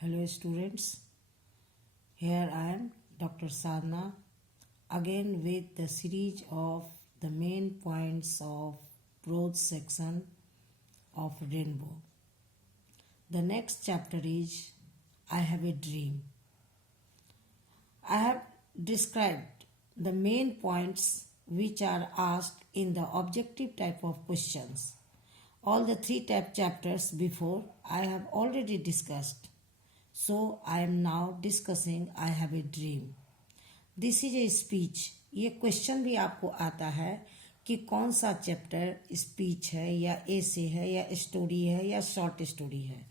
Hello students, here I am Dr. Sadhna again with the series of the main points of prose section of Rainbow. The next chapter is I Have a Dream. I have described the main points which are asked in the objective type of questions. All the three type chapters before I have already discussed. So I am now discussing I have a dream. This is a speech. ये question भी आपको आता है कि कौन सा chapter speech है या एसे है या स्टोरी है या शॉर्ट स्टोरी है.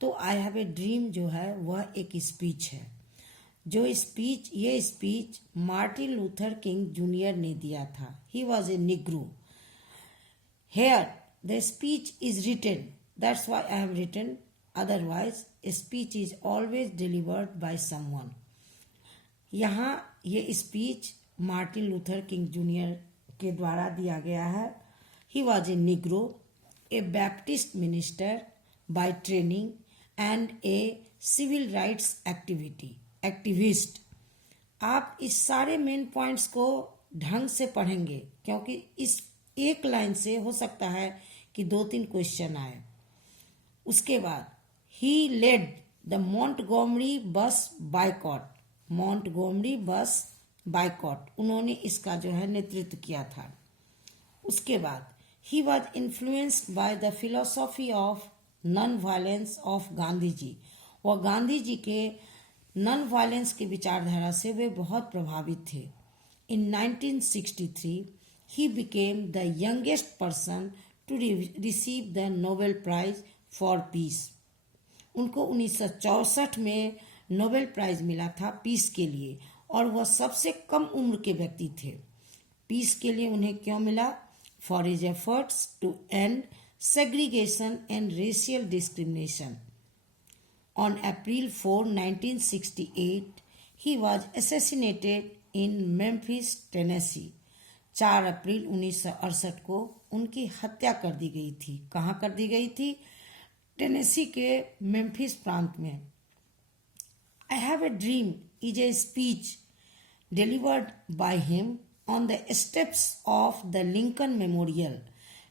तो आई हैव ए ड्रीम जो है वह एक स्पीच है. ये speech Martin Luther king junior ने दिया था. He was a Negro. Here the speech is written. That's why I have written. Otherwise, a speech is always delivered by someone. यहाँ ये speech Martin Luther king junior के द्वारा दिया गया है. He was a Negro, a Baptist minister by training and a civil rights activist. आप इस सारे मेन पॉइंट्स को ढंग से पढ़ेंगे क्योंकि इस एक लाइन से हो सकता है कि 2-3 क्वेश्चन आए. उसके बाद ही led the Montgomery bus boycott. उन्होंने इसका जो है नेतृत्व किया था. उसके बाद ही was influenced by the philosophy of non violence of Gandhi ji. और गांधी जी के नॉन वायलेंस की विचारधारा से वे बहुत प्रभावित थे. इन 1963 he became the youngest person to receive the Nobel Prize for Peace. उनको 1964 में नोबेल प्राइज मिला था पीस के लिए और वह सबसे कम उम्र के व्यक्ति थे. पीस के लिए उन्हें क्यों मिला? For his efforts to end segregation and racial discrimination. On April 4, 1968, he was assassinated in Memphis, Tennessee. 4 अप्रैल 1968 को उनकी हत्या कर दी गई थी. कहाँ कर दी गई थी? टेनेसी के मेम्फिस प्रांत में. I have a dream is a speech delivered by him on the steps of the Lincoln memorial.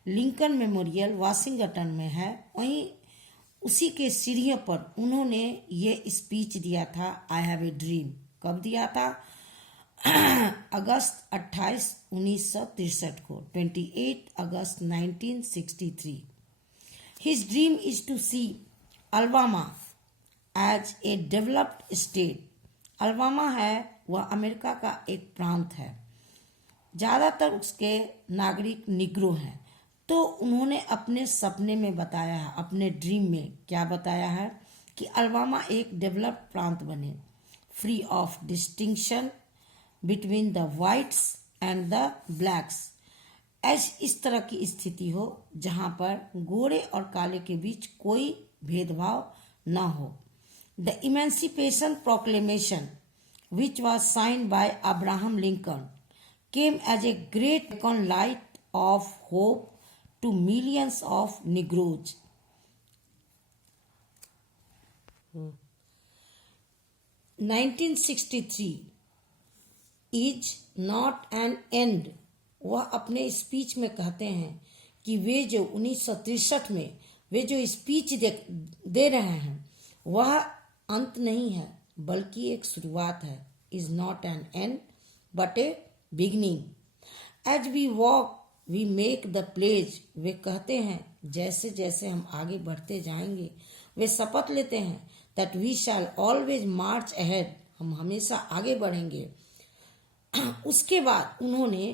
Lincoln memorial Washington में है. वहीं उसी के सीढ़ियों पर उन्होंने ये स्पीच दिया था. आई हैव ए ड्रीम कब दिया था? अगस्त 28, 1963 को. 28 अगस्त 1963. His dream is to see Alabama as a developed state. Alabama है वह अमेरिका का एक प्रांत है. ज़्यादातर उसके नागरिक निग्रो हैं. तो उन्होंने अपने सपने में बताया है, अपने ड्रीम में क्या बताया है कि अल्बामा एक डेवलप्ड प्रांत बने, free of distinction between the whites and the blacks. इस तरह की स्थिति हो जहां पर गोरे और काले के बीच कोई भेदभाव न हो. The emancipation proclamation which was signed by Abraham Lincoln came as a great beacon light of hope to millions of Negroes. 1963 is not an end. वह अपने स्पीच में कहते हैं कि वे जो 1963 में वे जो स्पीच दे रहे हैं वह अंत नहीं है बल्कि एक शुरुआत है. Is not an end but a beginning. As we walk we make the pledge. वे कहते हैं जैसे जैसे हम आगे बढ़ते जाएंगे वे शपथ लेते हैं that we shall always march ahead. हम हमेशा आगे बढ़ेंगे. उसके बाद उन्होंने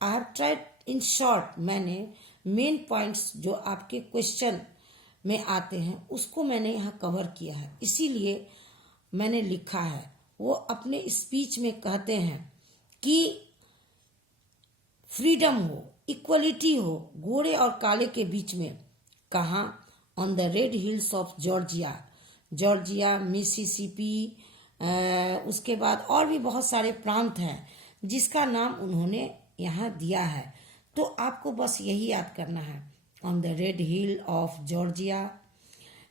I have tried in short. मैंने मेन पॉइंट्स जो आपके क्वेश्चन में आते हैं उसको मैंने यहाँ कवर किया है, इसीलिए मैंने लिखा है. वो अपने स्पीच में कहते हैं कि फ्रीडम हो, इक्वलिटी हो गोरे और काले के बीच में. कहाँ? On the red hills of Georgia, Mississippi, उसके बाद और भी बहुत सारे प्रांत हैं जिसका नाम उन्होंने यहाँ दिया है. तो आपको बस यही याद करना है. On the red hill of Georgia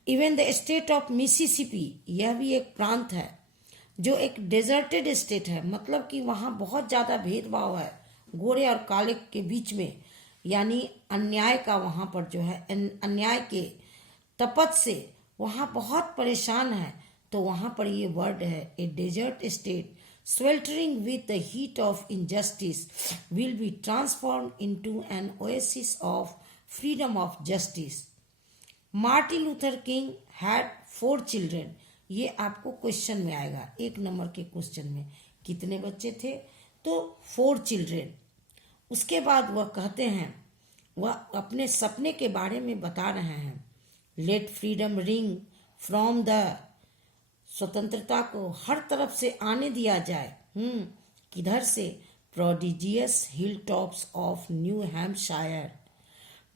even the state of Mississippi, यह भी एक प्रांत है जो एक डेजर्टेड स्टेट है, मतलब कि वहाँ बहुत ज़्यादा भेदभाव है गोरे और काले के बीच में, यानी अन्याय का वहाँ पर जो है अन्याय के तपत से वहाँ बहुत परेशान है। तो वहाँ पर ये वर्ड है, a desert state sweltering with the heat of injustice will be transformed into an oasis of freedom of justice. Martin Luther king had 4 children. ये आपको क्वेश्चन में आएगा, 1 नंबर के क्वेश्चन में कितने बच्चे थे, तो 4 चिल्ड्रन। उसके बाद वह कहते हैं, वह अपने सपने के बारे में बता रहे हैं, let freedom ring from the, स्वतंत्रता को हर तरफ से आने दिया जाए। किधर से? Prodigious hill tops of New Hampshire,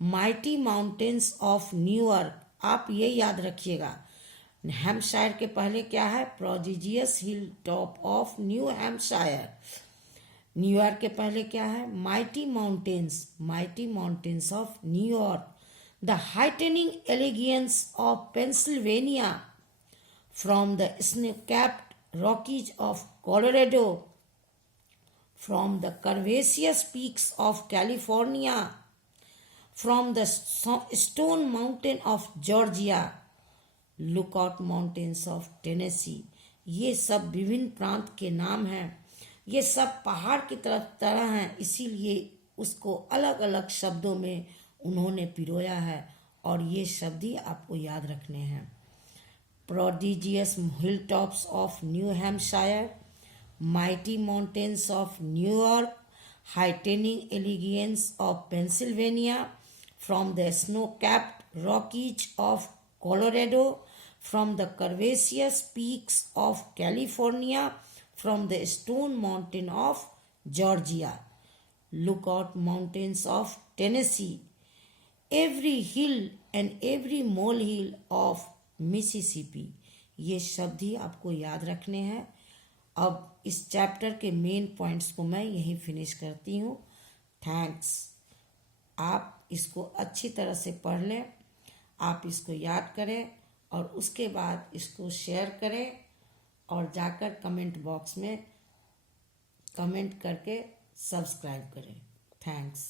mighty mountains of New York. आप ये याद रखिएगा, हैम्पशायर के पहले क्या है? Prodigious hill top of New Hampshire. New York के पहले क्या है? Mighty mountains of New York. The heightening Alleghenies of Pennsylvania, from the snow-capped Rockies of Colorado, from the curvaceous peaks of California, from the Stone Mountain of Georgia, Lookout Mountains of Tennessee। ये सब विभिन्न प्रांत के नाम हैं, ये सब पहाड़ की तरह हैं, इसीलिए उसको अलग अलग शब्दों में उन्होंने पिरोया है, और ये शब्द ही आपको याद रखने हैं। Prodigious hilltops of New Hampshire, mighty mountains of New York, heightening elegance of Pennsylvania, from the snow-capped Rockies of Colorado, from the curvaceous peaks of California, from the Stone Mountain of Georgia, Lookout Mountains of Tennessee, every hill and every molehill of Mississippi. ये शब्द ही आपको याद रखने हैं। अब इस chapter के main points को मैं यहीं फिनिश करती हूँ। थैंक्स। आप इसको अच्छी तरह से पढ़ लें, आप इसको याद करें, और उसके बाद इसको शेयर करें, और जाकर कमेंट बॉक्स में कमेंट करके सब्सक्राइब करें। थैंक्स।